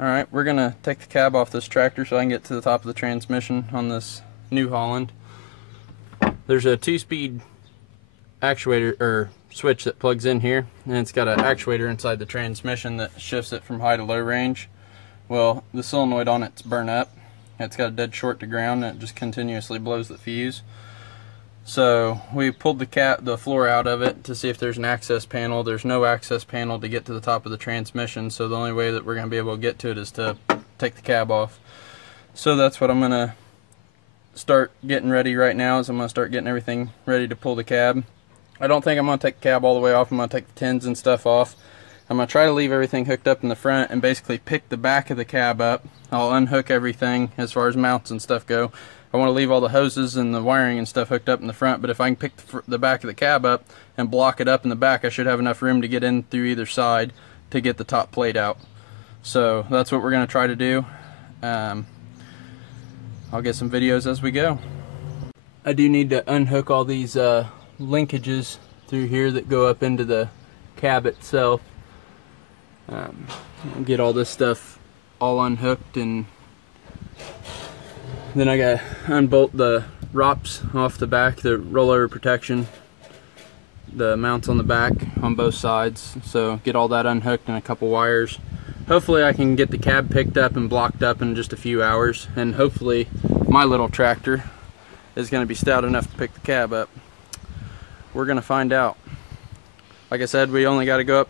Alright, we're gonna take the cab off this tractor so I can get to the top of the transmission on this New Holland. There's a 2-speed actuator or switch that plugs in here, and it's got an actuator inside the transmission that shifts it from high to low range. Well, the solenoid on it's burnt up. It's got a dead short to ground, and it just continuously blows the fuse. So we pulled the floor out of it to see if there's an access panel. There's no access panel to get to the top of the transmission, so the only way that we're going to be able to get to it is to take the cab off. So that's what I'm going to start getting ready right now, is I'm going to start getting everything ready to pull the cab. I don't think I'm going to take the cab all the way off. I'm going to take the tins and stuff off. I'm going to try to leave everything hooked up in the front and basically pick the back of the cab up. I'll unhook everything as far as mounts and stuff go. I want to leave all the hoses and the wiring and stuff hooked up in the front, but if I can pick the back of the cab up and block it up in the back, I should have enough room to get in through either side to get the top plate out. So that's what we're going to try to do. I'll get some videos as we go. I do need to unhook all these linkages through here that go up into the cab itself. Get all this stuff all unhooked, and then I gotta unbolt the ROPS off the back, the rollover protection, the mounts on the back on both sides. So get all that unhooked and a couple wires. Hopefully I can get the cab picked up and blocked up in just a few hours, and hopefully my little tractor is going to be stout enough to pick the cab up. We're going to find out. Like I said, we only got to go up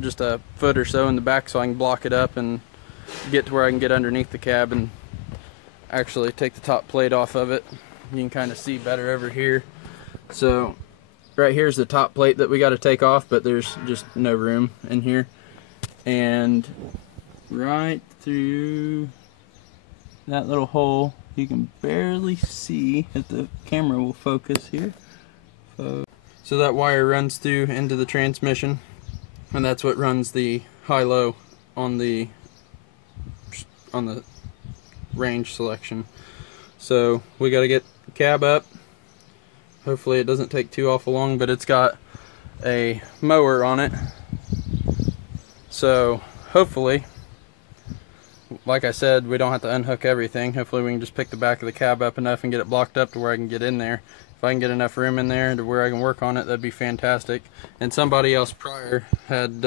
just a foot or so in the back so I can block it up and get to where I can get underneath the cab and actually take the top plate off of it. You can kind of see better over here. So right here's the top plate that we got to take off, but there's just no room in here. And right through that little hole, you can barely see if the camera will focus here. So that wire runs through into the transmission, and that's what runs the high-low on the range selection. So we got to get the cab up. Hopefully it doesn't take too awful long, but it's got a mower on it. So hopefully, like I said, we don't have to unhook everything. Hopefully we can just pick the back of the cab up enough and get it blocked up to where I can get in there. If I can get enough room in there to where I can work on it, that'd be fantastic. And somebody else prior had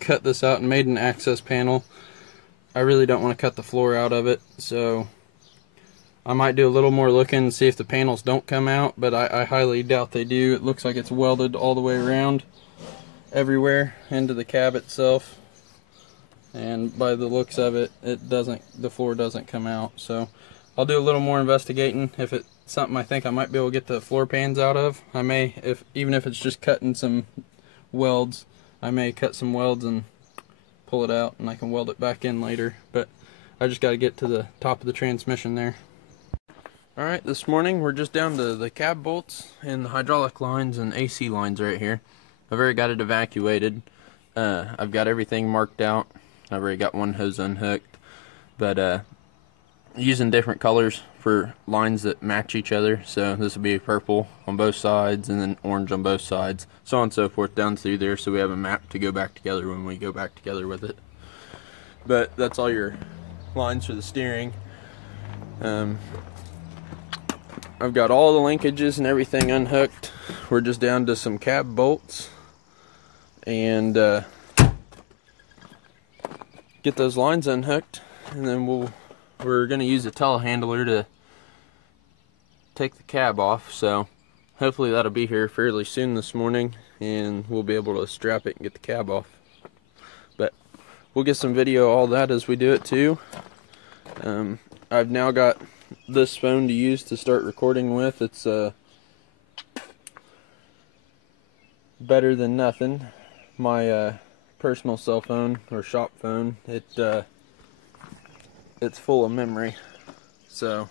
cut this out and made an access panel. I really don't want to cut the floor out of it, so I might do a little more looking and see if the panels don't come out, but I highly doubt they do. It looks like it's welded all the way around everywhere into the cab itself, and by the looks of it, the floor doesn't come out. So I'll do a little more investigating. If it's something I think I might be able to get the floor pans out of, I may, even if it's just cutting some welds, I may cut some welds and pull it out and I can weld it back in later. But I just got to get to the top of the transmission there. Alright, this morning we're just down to the cab bolts and the hydraulic lines and AC lines right here. I've already got it evacuated. I've got everything marked out. I've already got one hose unhooked, but using different colors for lines that match each other. So this will be purple on both sides and then orange on both sides, so on and so forth down through there, so we have a map to go back together when we go back together with it. But that's all your lines for the steering. I've got all the linkages and everything unhooked. We're just down to some cab bolts and get those lines unhooked, and then we're going to use a telehandler to take the cab off. So hopefully that'll be here fairly soon this morning, and we'll be able to strap it and get the cab off. But we'll get some video of all that as we do it too. I've now got this phone to use to start recording with. It's better than nothing. My personal cell phone or shop phone, it's full of memory, so,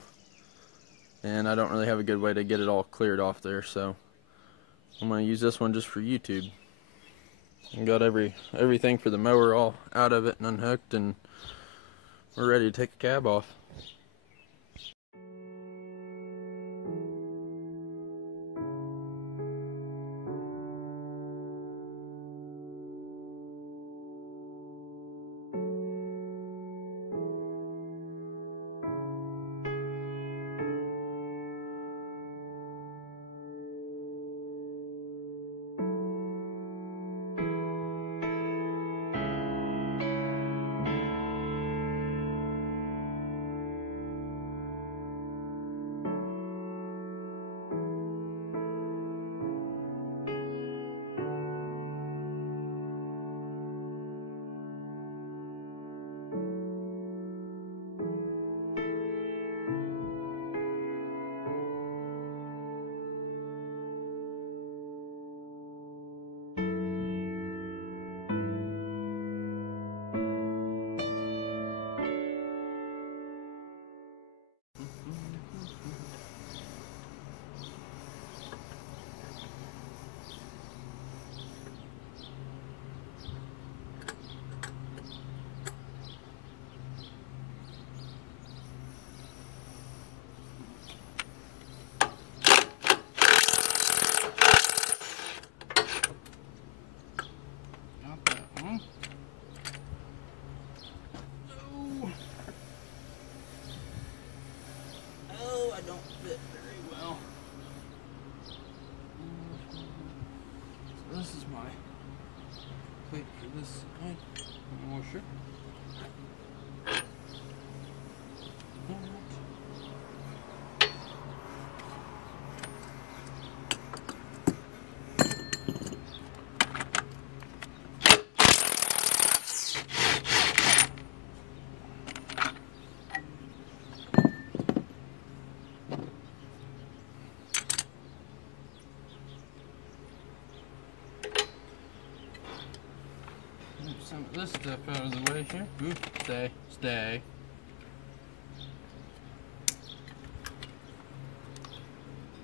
and I don't really have a good way to get it all cleared off there, so I'm going to use this one just for YouTube. I got everything for the mower all out of it and unhooked, and we're ready to take the cab off. Get this stuff out of the way here. Ooh, stay, stay.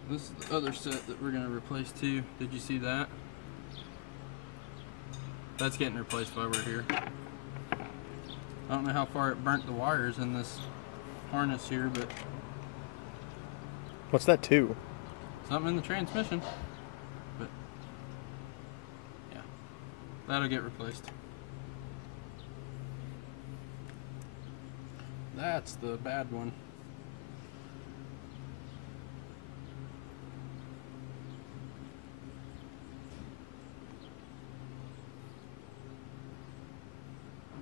This is the other set that we're going to replace too. Did you see that? That's getting replaced while we're here. I don't know how far it burnt the wires in this harness here, but... What's that to? Something in the transmission. But, yeah. That'll get replaced. That's the bad one.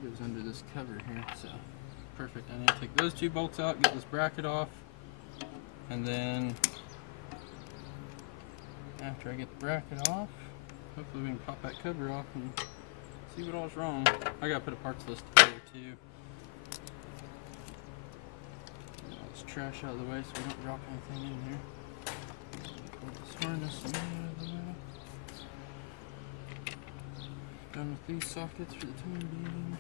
Goes under this cover here, so perfect. I need to take those two bolts out, get this bracket off, and then after I get the bracket off, hopefully we can pop that cover off and see what all's wrong. I gotta put a parts list together too. Get all this trash out of the way so we don't drop anything in here. Pull this harness out of the way. Done with these sockets for the time being.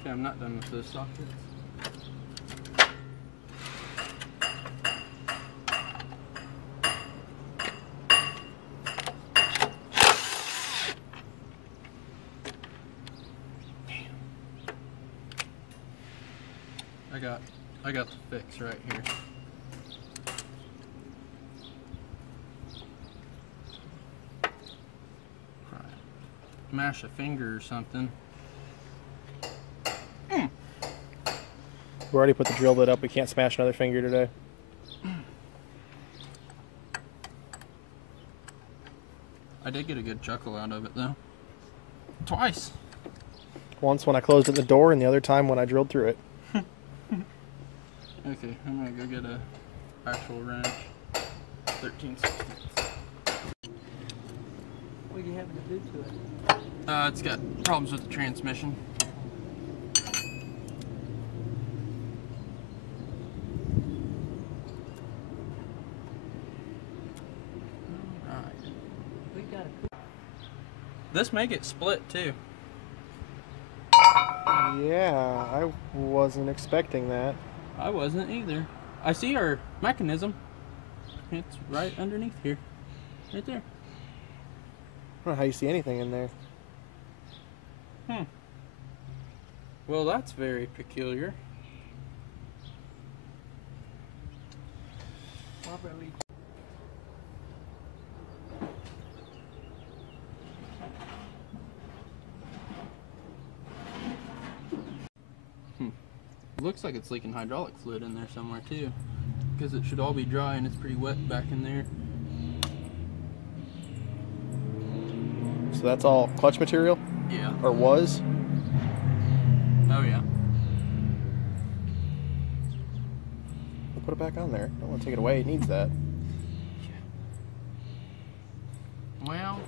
Okay, I'm not done with those sockets. Damn. I got the fix right here. Mash a finger or something. We already put the drill bit up. We can't smash another finger today. I did get a good chuckle out of it though. Twice. Once when I closed at the door, and the other time when I drilled through it. Okay, I'm gonna go get a actual wrench. 13/16. What are you having to do to it? It's got problems with the transmission. Alright. We got a... This may get split too. Yeah, I wasn't expecting that. I wasn't either. I see our mechanism. It's right underneath here. Right there. I don't know how you see anything in there. Well, that's very peculiar. Probably. Looks like it's leaking hydraulic fluid in there somewhere too, because it should all be dry and it's pretty wet back in there. So that's all clutch material? Yeah. Or was? Oh yeah. We'll put it back on there. Don't want to take it away. It needs that. Well,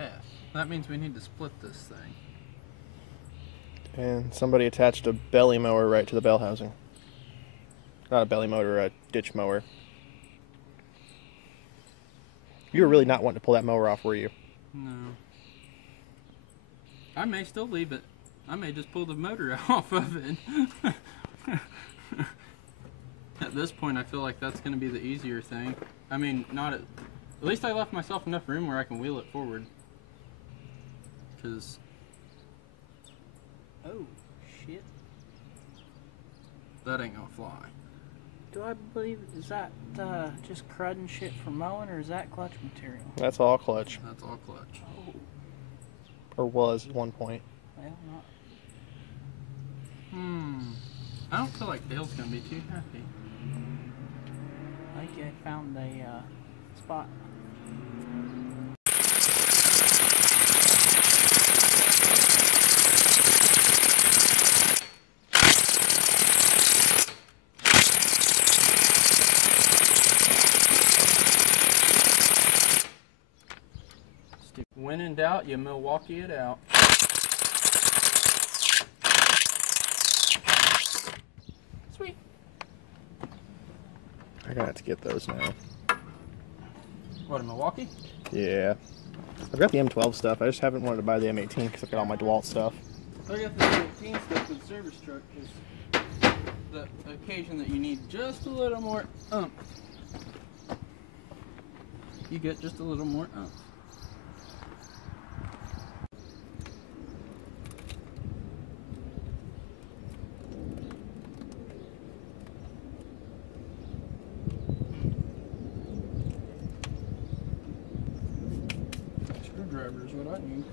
F. That means we need to split this thing. And somebody attached a belly mower right to the bell housing. Not a belly motor, a ditch mower. You were really not wanting to pull that mower off, were you? No. I may still leave it. I may just pull the motor off of it. At this point, I feel like that's going to be the easier thing. I mean, not at least I left myself enough room where I can wheel it forward. Because... Oh, shit. that ain't gonna fly. Do I believe, is that just crud and shit for mowing, or is that clutch material? That's all clutch. That's all clutch. Oh, Or was at one point. well, not. I don't feel like Dale's gonna be too happy. I think I found a spot. When in doubt, you Milwaukee it out. Sweet. I got to get those now. What, in Milwaukee? Yeah. I've got the M12 stuff. I just haven't wanted to buy the M18 because I've got all my DeWalt stuff. I got the 18 stuff with the service truck because the occasion that you need just a little more umph. You get just a little more umph. Screwdriver is what I need.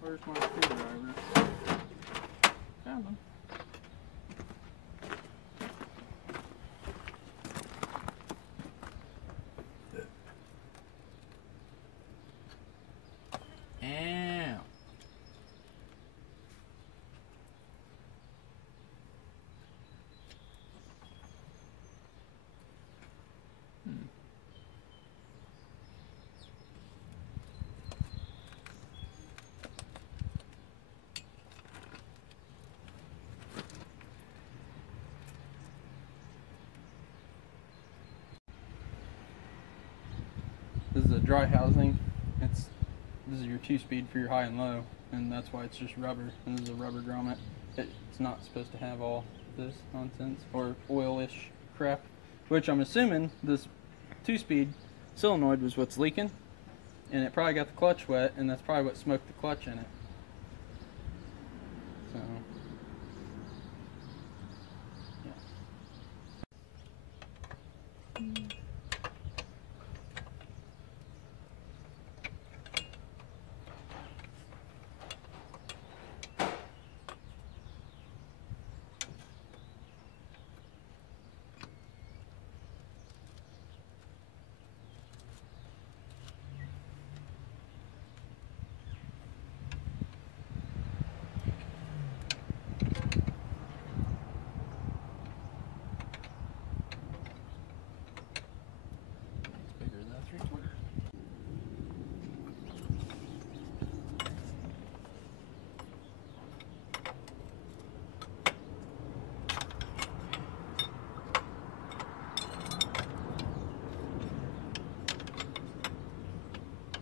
Where's my screwdriver? Found them. Ow. This is a dry housing. This is your 2-speed for your high and low, and that's why it's just rubber. And this is a rubber grommet. It's not supposed to have all this nonsense or oil-ish crap, which I'm assuming this 2-speed solenoid was what's leaking, and it probably got the clutch wet, and that's probably what smoked the clutch in it. So, yeah.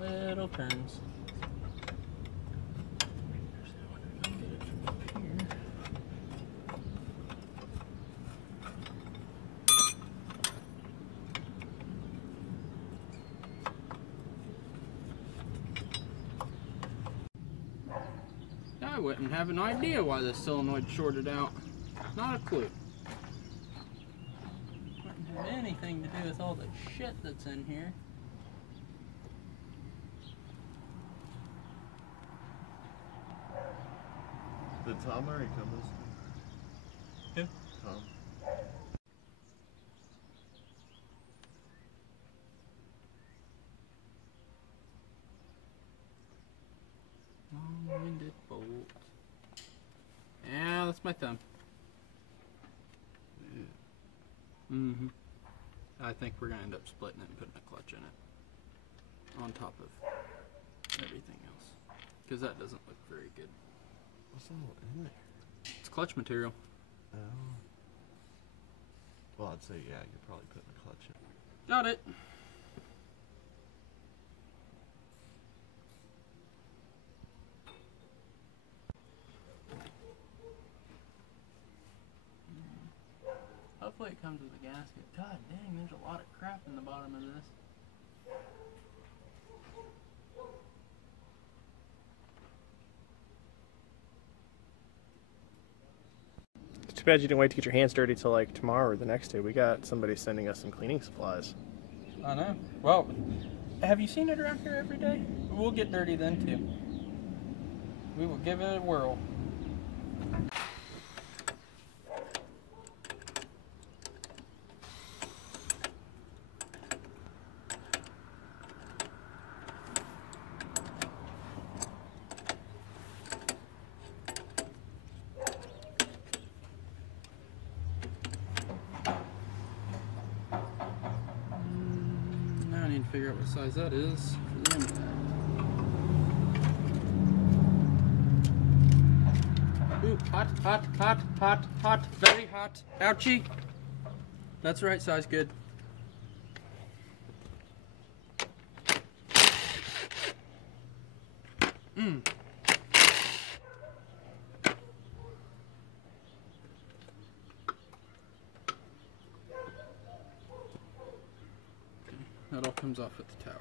Little turns. I wouldn't have an idea why this solenoid shorted out. Not a clue. Wouldn't have anything to do with all the shit that's in here. Did Tom already come this week? Who? Tom. Long-winded bolt. Yeah, that's my thumb. Yeah. Mm-hmm. I think we're gonna end up splitting it and putting a clutch in it. On top of everything else. Because that doesn't look very good. What's all in there? It's clutch material. Oh. Well, I'd say, yeah, you're probably putting a clutch in. Got it. Hopefully it comes with a gasket. God dang, there's a lot of crap in the bottom of this. It's too bad you didn't wait to get your hands dirty till like tomorrow or the next day. We got somebody sending us some cleaning supplies. I know. Well, have you seen it around here every day? We'll get dirty then too. We will give it a whirl. Now I need to figure out what size that is for the impact. Hot, hot, hot, hot, hot, very hot. Ouchie. That's the right size, good. That all comes off at the tower.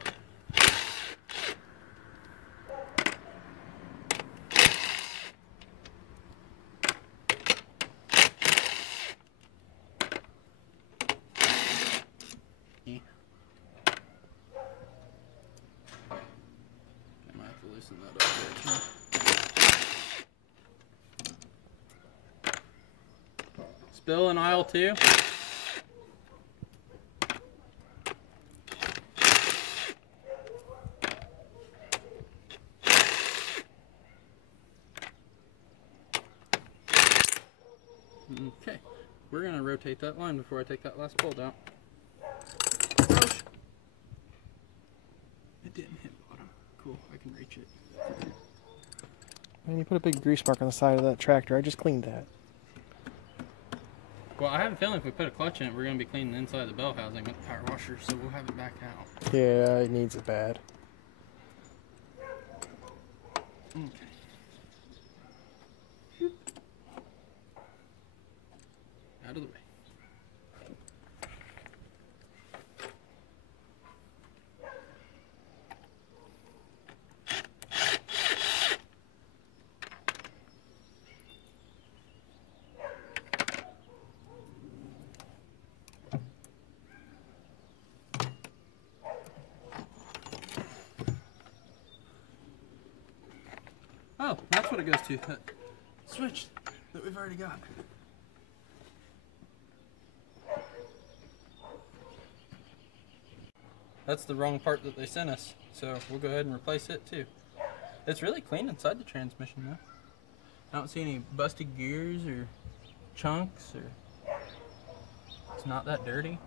I might have to loosen that up there. Spill in aisle 2. Okay, we're gonna rotate that line before I take that last bolt out. Ouch. It didn't hit bottom. Cool, I can reach it. And you put a big grease mark on the side of that tractor. I just cleaned that. Well, I have a feeling if we put a clutch in it, we're gonna be cleaning the inside of the bell housing with the power washer, so we'll have it back out. Yeah, it needs it bad. Okay. Out of the way. Oh, that's what it goes to. That switch that we've already got. That's the wrong part that they sent us, so we'll go ahead and replace it too. It's really clean inside the transmission though. I don't see any busted gears or chunks, or it's not that dirty.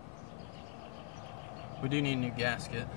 We do need a new gasket.